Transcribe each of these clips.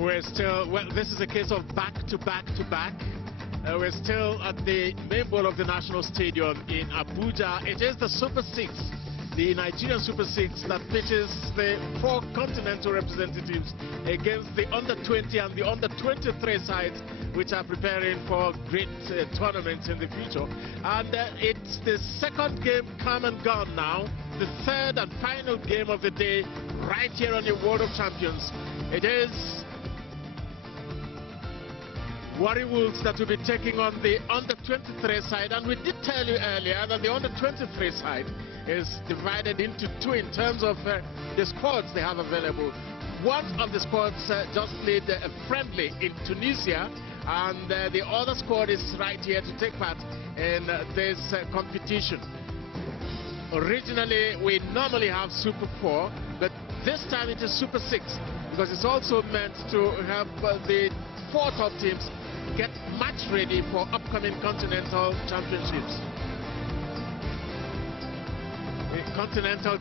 We're still, well, this is a case of back-to-back-to-back. We're still at the main bowl of the National Stadium in Abuja. It is the Super Six, the Nigerian Super Six, that pitches the 4 continental representatives against the under-20 and the under-23 sides, which are preparing for great tournaments in the future. And it's the second game come and gone now, the third and final game of the day, right here on your World of Champions. It is Warri Wolves that will be taking on the under-23 side, and we did tell you earlier that the under-23 side is divided into 2 in terms of the squads they have available. One of the squads just played a friendly in Tunisia, and the other squad is right here to take part in this competition. Originally, we normally have Super 4, but this time it is Super 6, because it's also meant to have the 4 top teams get match ready for upcoming continental championships. The continental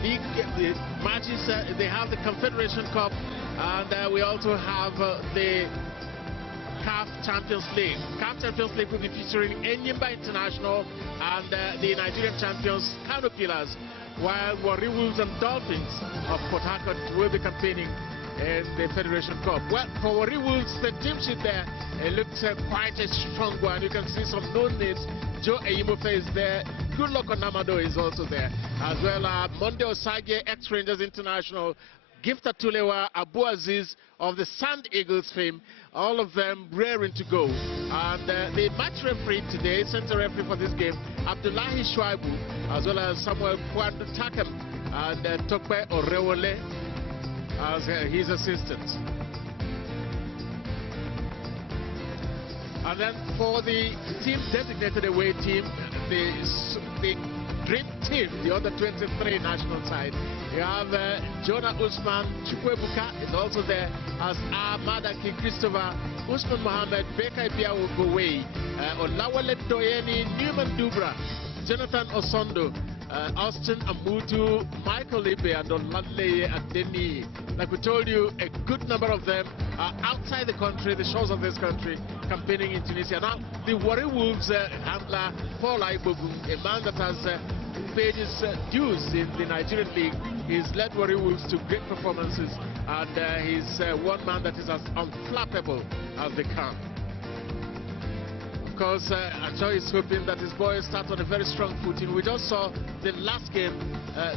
league the matches, they have the Confederation Cup, and we also have the CAF Champions League. CAF Champions League will be featuring Enyimba International and the Nigerian champions Kano Pillars, while Warri Wolves and Dolphins of Port Harcourt will be campaigning in the Federation Cup. Well, for Warri Wolves, the team sheet there, it looks quite a strong one. You can see some known names. Joe Eyimofe is there. Good Luck Onamado is also there. As well as Monday Osage, ex-Rangers International, Gifta Tulewa, Abu Aziz of the Sand Eagles fame, all of them raring to go. And the match referee today, center referee for this game, Abdullahi Shuaibu, as well as Samuel Kwadu Takem and Tokwe Orewole as his assistant. And then for the team designated away team, the Dream Team, the under-23 national side, you have Jonah Usman Chukwuebuka is also there, as Ahmada King Christopher, Usman Mohammed, Beka Ibiawu Gowei, Olawale Doyeni, Newman Dubra, Jonathan Osondo, Austin Amutu, Michael Ibe, and Olaleye Adeni. Like we told you, a good number of them are outside the country, the shores of this country, campaigning in Tunisia. Now, the Warri Wolves handler, Paul Aibogu, a man that has paid his dues in the Nigerian league, he's led Warri Wolves to great performances, and he's one man that is as unflappable as they can. Of course, I'm sure he's hoping that his boys start on a very strong footing. We just saw the last game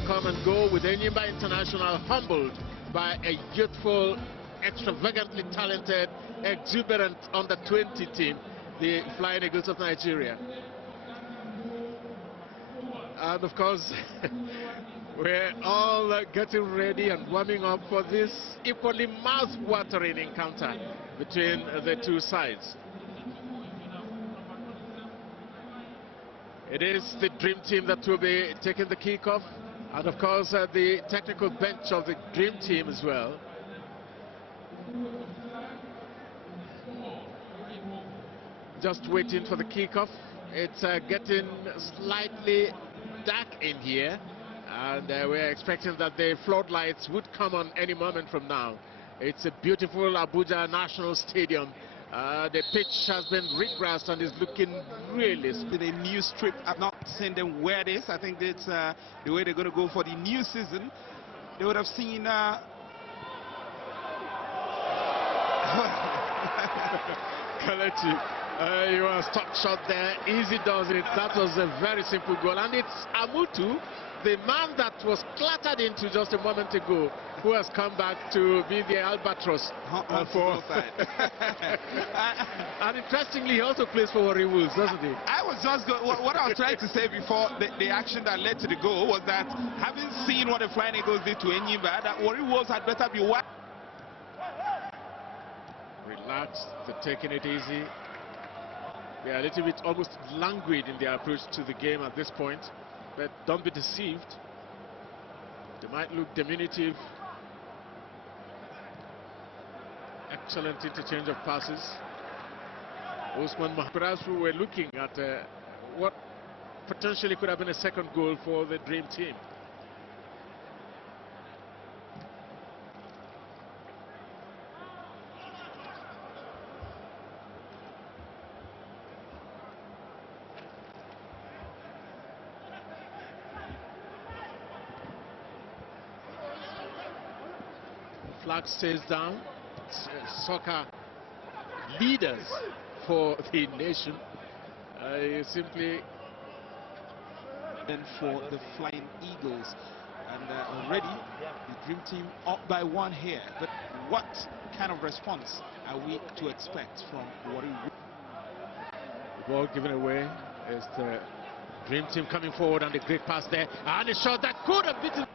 come and go with Enyimba International humbled by a youthful, extravagantly talented, exuberant under-20 team, the Flying Eagles of Nigeria. And of course, we're all getting ready and warming up for this equally mouth-watering encounter between the 2 sides. It is the Dream Team that will be taking the kickoff, and of course the technical bench of the Dream Team as well. Just waiting for the kickoff. It's getting slightly dark in here, and we're expecting that the floodlights would come on any moment from now. It's a beautiful Abuja National Stadium. The pitch has been regrassed and is looking really... A new strip. I've not seen them wear this. I think that's the way they're going to go for the new season. They would have seen... Kalechi, you are stock shot there. Easy does it. That was a very simple goal. And it's Amutu, the man that was clattered into just a moment ago, who has come back to be the albatross for... And interestingly, he also plays for Warri Wolves, doesn't he? I was just what I was trying to say before the action that led to the goal was that, having seen what the Flying Eagles did to Enyimba, that Warri Wolves had better be wide. Relaxed, they're taking it easy. They are a little bit almost languid in their approach to the game at this point, but don't be deceived. They might look diminutive. Excellent interchange of passes. Usman Mohammed, we were looking at what potentially could have been a second goal for the Dream Team. flag stays down. Soccer leaders for the nation. Simply. And for the Flying Eagles. And already the Dream Team up by 1 here. But what kind of response are we to expect from Warri? The ball given away is the Dream Team coming forward, and the great pass there. And a shot that could have beaten.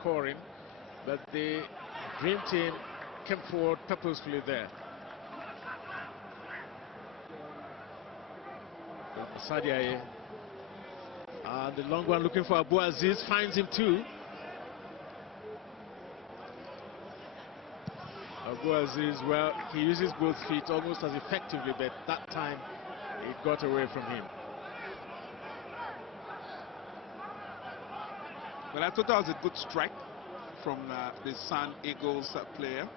Scoring, but the Dream Team came forward purposefully there. Sadiaye, and the long one looking for Abu Aziz, finds him too. Abu Aziz, well, he uses both feet almost as effectively, but that time it got away from him. Well, I thought that was a good strike from the Sun Eagles player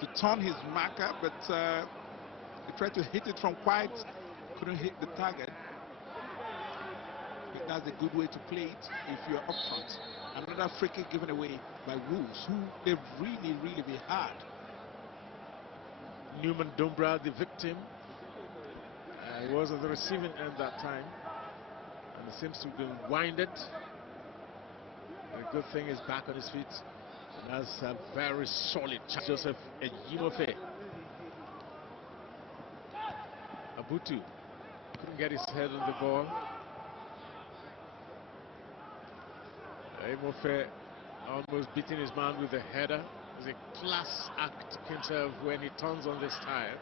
to turn his marker, but he tried to hit it from quite, couldn't hit the target. I think that's a good way to play it if you're up front. Another free kick given away by Wolves, who they've really been hard. Newman Dumbra, the victim, he was on the receiving end that time, and he seems to have been winded. The good thing is back on his feet, and that's a very solid chance. Joseph Ejimofe. Abutu couldn't get his head on the ball. Ejimofe almost beating his man with a header. It's a class act himself when he turns on this tire.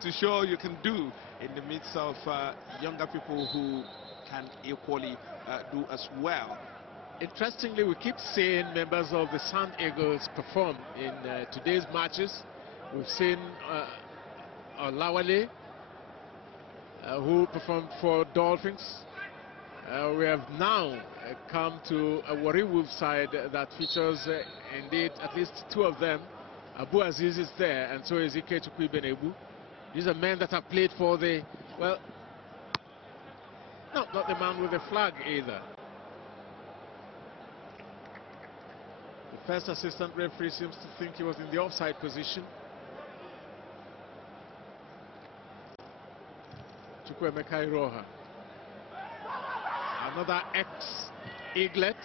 To show you can do in the midst of younger people who can equally do as well. Interestingly, we keep seeing members of the Sun Eagles perform in today's matches. We've seen Olawale, who performed for Dolphins. We have now come to a Warri Wolves side that features indeed at least 2 of them. Abu Aziz is there, and so is Iroha Chukwuebuka. These are men that have played for the, well, no, not the man with the flag either. The first assistant referee seems to think he was in the offside position. Chukwuemeka Iroha. Another ex-Eaglet.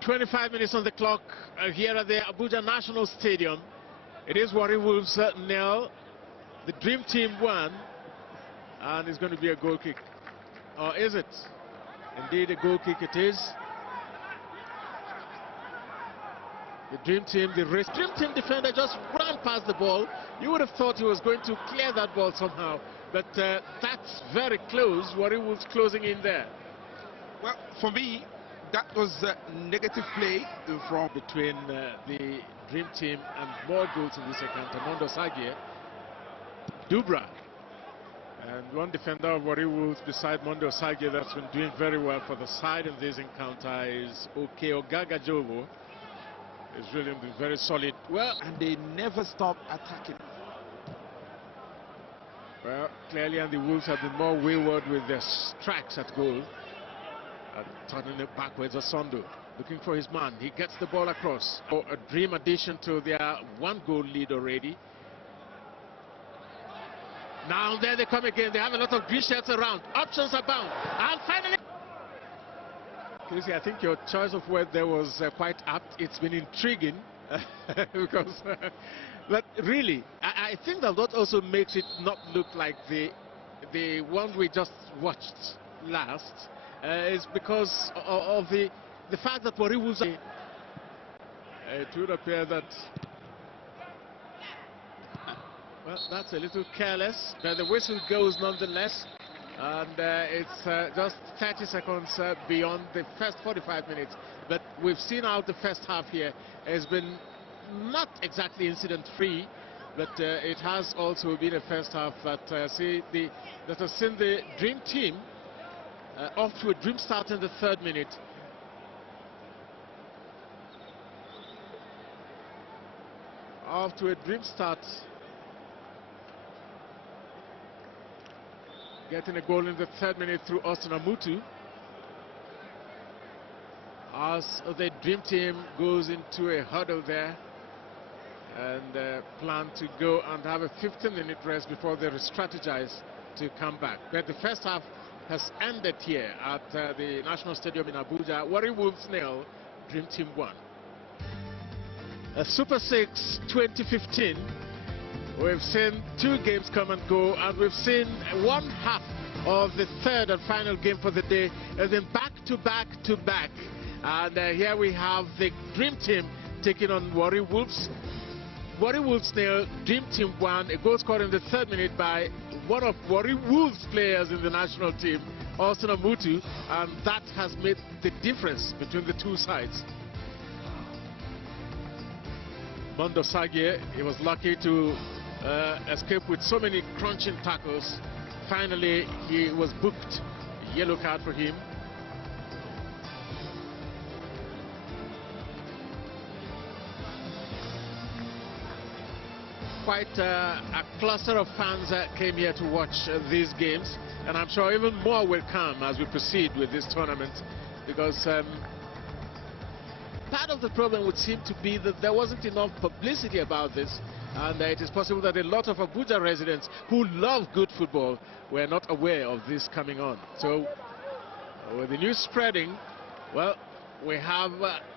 "25 minutes on the clock here at the Abuja National Stadium. It is Warri Wolves 0, the Dream Team 1, and it's going to be a goal kick. Or is it? Indeed, a goal kick it is. The Dream Team, the Dream Team defender just ran past the ball. You would have thought he was going to clear that ball somehow, but that's very close. Warri Wolves closing in there. Well, for me, that was negative play from between the Dream Team and more goals in this encounter. Mondo Sagie, Dubra, and one defender of Warri Wolves beside Mondo Sagie that's been doing very well for the side in this encounter is Ogaga Jovo. It's really been very solid. Well, and they never stop attacking. Well, clearly, and the Wolves have been more wayward with their strikes at goal. Turning it backwards, Osondo looking for his man. He gets the ball across. Oh, a dream addition to their 1-goal lead already. Now there they come again. They have a lot of green shirts around. Options abound. And finally, Casey, I think your choice of word there was quite apt. It's been intriguing because, but really, I think that what also makes it not look like the one we just watched last is because of the fact that Warri Wolves. It would appear that. Well, that's a little careless, but the whistle goes nonetheless, and it's just 30 seconds beyond the first 45 minutes. But we've seen how the first half here has been not exactly incident-free, but it has also been a first half that that has seen the Dream Team off to a dream start in the 3rd minute. Off to a dream start. Getting a goal in the 3rd minute through Austin Amutu. As the dream team goes into a huddle there and plan to go and have a 15-minute rest before they re-strategize to come back. But the first half has ended here at the National Stadium in Abuja. Warri Wolves 0, Dream Team 1. Super 6 2015. We've seen 2 games come and go, and we've seen one half of the 3rd and final game for the day, and then back to back to back. And here we have the Dream Team taking on Warri Wolves. Warri Wolves 0, Dream Team 1. A goal scored in the 3rd minute by one of Warri Wolves' players in the national team, Austin Amutu, and that has made the difference between the two sides. Mondo Sagie, he was lucky to escape with so many crunching tackles. Finally, he was booked. Yellow card for him. Quite a cluster of fans came here to watch these games, and I'm sure even more will come as we proceed with this tournament, because part of the problem would seem to be that there wasn't enough publicity about this, and it is possible that a lot of Abuja residents who love good football were not aware of this coming on. So with the news spreading, well, we have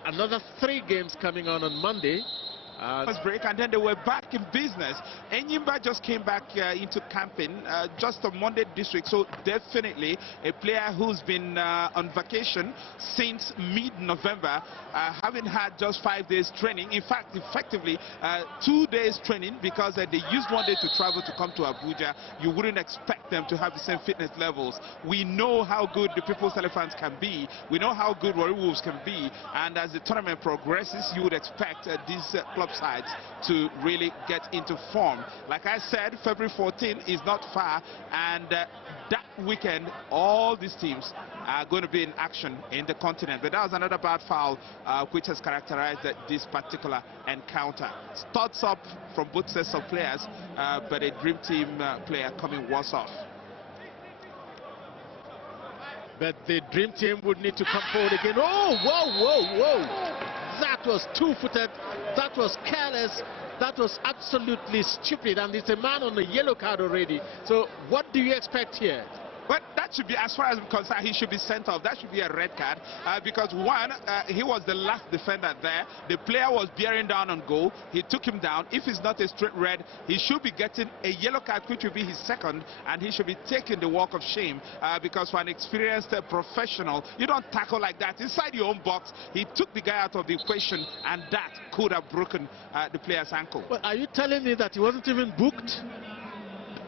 another 3 games coming on Monday. Break, and then they were back in business. Enyimba just came back into camping just on Monday this week, so definitely a player who's been on vacation since mid-November, having had just 5 days training. In fact, effectively 2 days training, because they used 1 day to travel to come to Abuja. You wouldn't expect them to have the same fitness levels. We know how good the People's Elephants can be. We know how good Warri Wolves can be, and as the tournament progresses, you would expect these club sides to really get into form. Like I said, February 14 is not far, and that weekend all these teams are going to be in action in the continent. But that was another bad foul which has characterized this particular encounter. Starts up from both sets of players, but a Dream Team player coming worse off. But the Dream Team would need to come forward again. Oh, whoa, whoa, whoa! That was 2-footed, that was careless, that was absolutely stupid, and it's a man on a yellow card already. So what do you expect here? But that should be, as far as I'm concerned, he should be sent off. That should be a red card because one, he was the last defender there. The player was bearing down on goal. He took him down. If it's not a straight red, he should be getting a yellow card, which will be his 2nd, and he should be taking the walk of shame because for an experienced professional, you don't tackle like that inside your own box. He took the guy out of the equation, and that could have broken the player's ankle. Well, are you telling me that he wasn't even booked?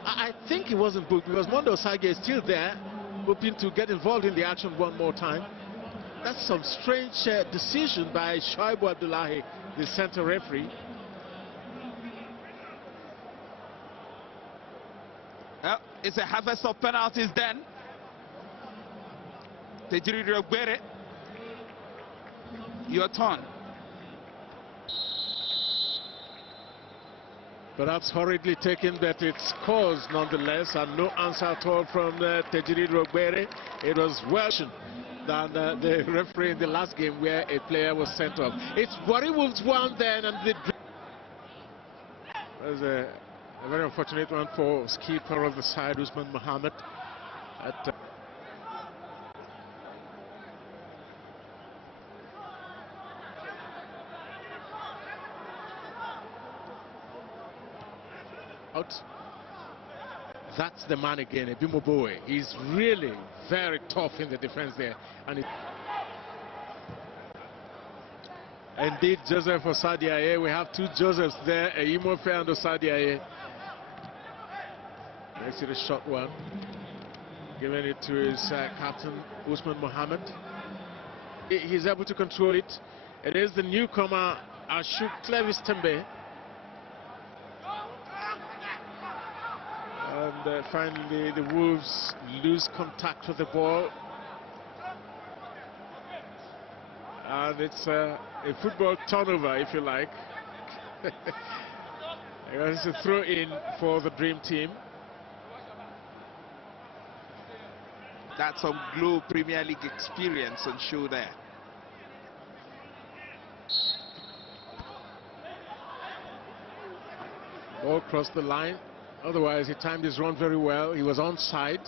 I think he wasn't booked because Mondo Sage is still there, hoping to get involved in the action one more time. That's some strange decision by Shoaibu Abdullahi, the center referee. Well, it's a harvest of penalties then. Tejiri Rogbere, your turn. Perhaps hurriedly taken, but it scores nonetheless, and no answer at all from Tejiri Rogbere. It was worse than the referee in the last game where a player was sent off. It's Warri Wolves 1 then, and the... There's a very unfortunate one for skipper of the side, Usman Mohammed. That's the man again, Ebimo Boy. He's really very tough in the defense there. And indeed, Joseph Osadiaye. We have 2 Josephs there, Eyimofe and Osadiaye. Makes it a short one. Giving it to his captain, Usman Mohammed. He's able to control it. It is the newcomer, Ashuk Clevis Tembe. And finally, the Wolves lose contact with the ball. And it's a football turnover, if you like. It's a throw-in for the Dream Team. That's some Globe Premier League experience on show there. Ball crossed the line. Otherwise, he timed his run very well. He was onside.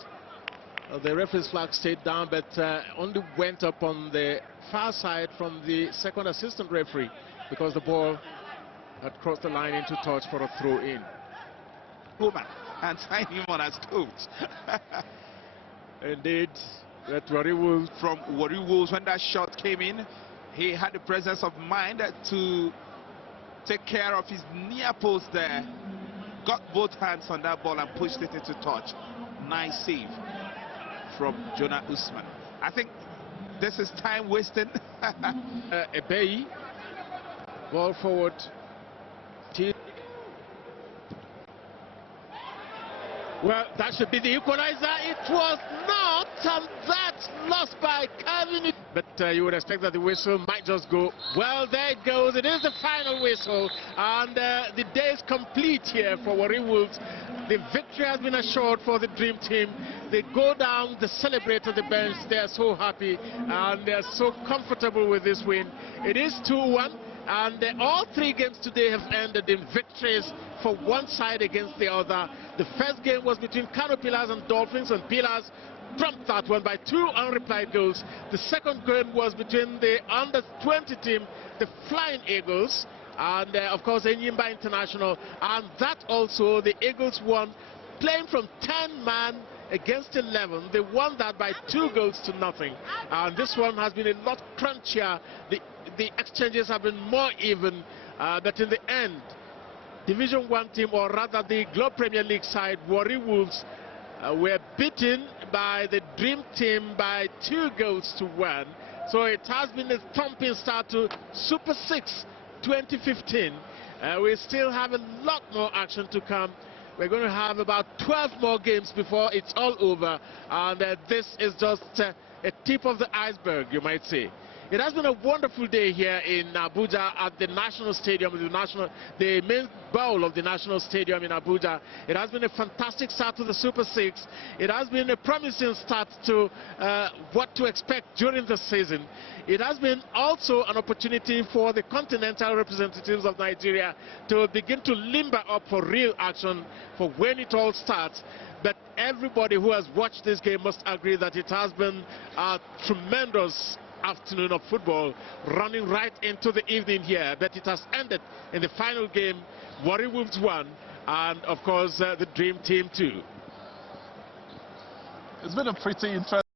The referee's flag stayed down, but only went up on the far side from the second assistant referee because the ball had crossed the line into touch for a throw-in. Woman, and sign him on as coach. Indeed, that Warri Wolves. From Warri Wolves, when that shot came in, he had the presence of mind to take care of his near post there. Got both hands on that ball and pushed it into touch. Nice save from Jonah Usman. I think this is time wasting. Ebei, ball forward. Well, that should be the equalizer. It was not, and that's lost by Kevin. But you would expect that the whistle might just go. Well, there it goes. It is the final whistle, and the day is complete here for Warri Wolves. The victory has been assured for the Dream Team. They go down, they celebrate on the bench. They are so happy, and they are so comfortable with this win. It is 2-1. And all three games today have ended in victories for one side against the other. The first game was between Kano Pillars and Dolphins, and Pillars trumped that one by 2 unreplied goals. The second game was between the under-20 team, the Flying Eagles, and of course Enyimba International. And that also, the Eagles won, playing from 10-man against 11. They won that by 2 goals to nothing. And this one has been a lot crunchier. The exchanges have been more even, but in the end, Division 1 team, or rather the Globe Premier League side, Warri Wolves, were beaten by the Dream Team by 2 goals to 1. So it has been a thumping start to Super 6 2015. We still have a lot more action to come. We're going to have about 12 more games before it's all over, and this is just a tip of the iceberg, you might say. It has been a wonderful day here in Abuja at the National Stadium, the main bowl of the National Stadium in Abuja. It has been a fantastic start to the Super 6. It has been a promising start to what to expect during the season. It has been also an opportunity for the continental representatives of Nigeria to begin to limber up for real action for when it all starts. But everybody who has watched this game must agree that it has been a tremendous afternoon of football, running right into the evening here, but it has ended in the final game. Warri Wolves won, and of course the Dream Team too. It's been a pretty interesting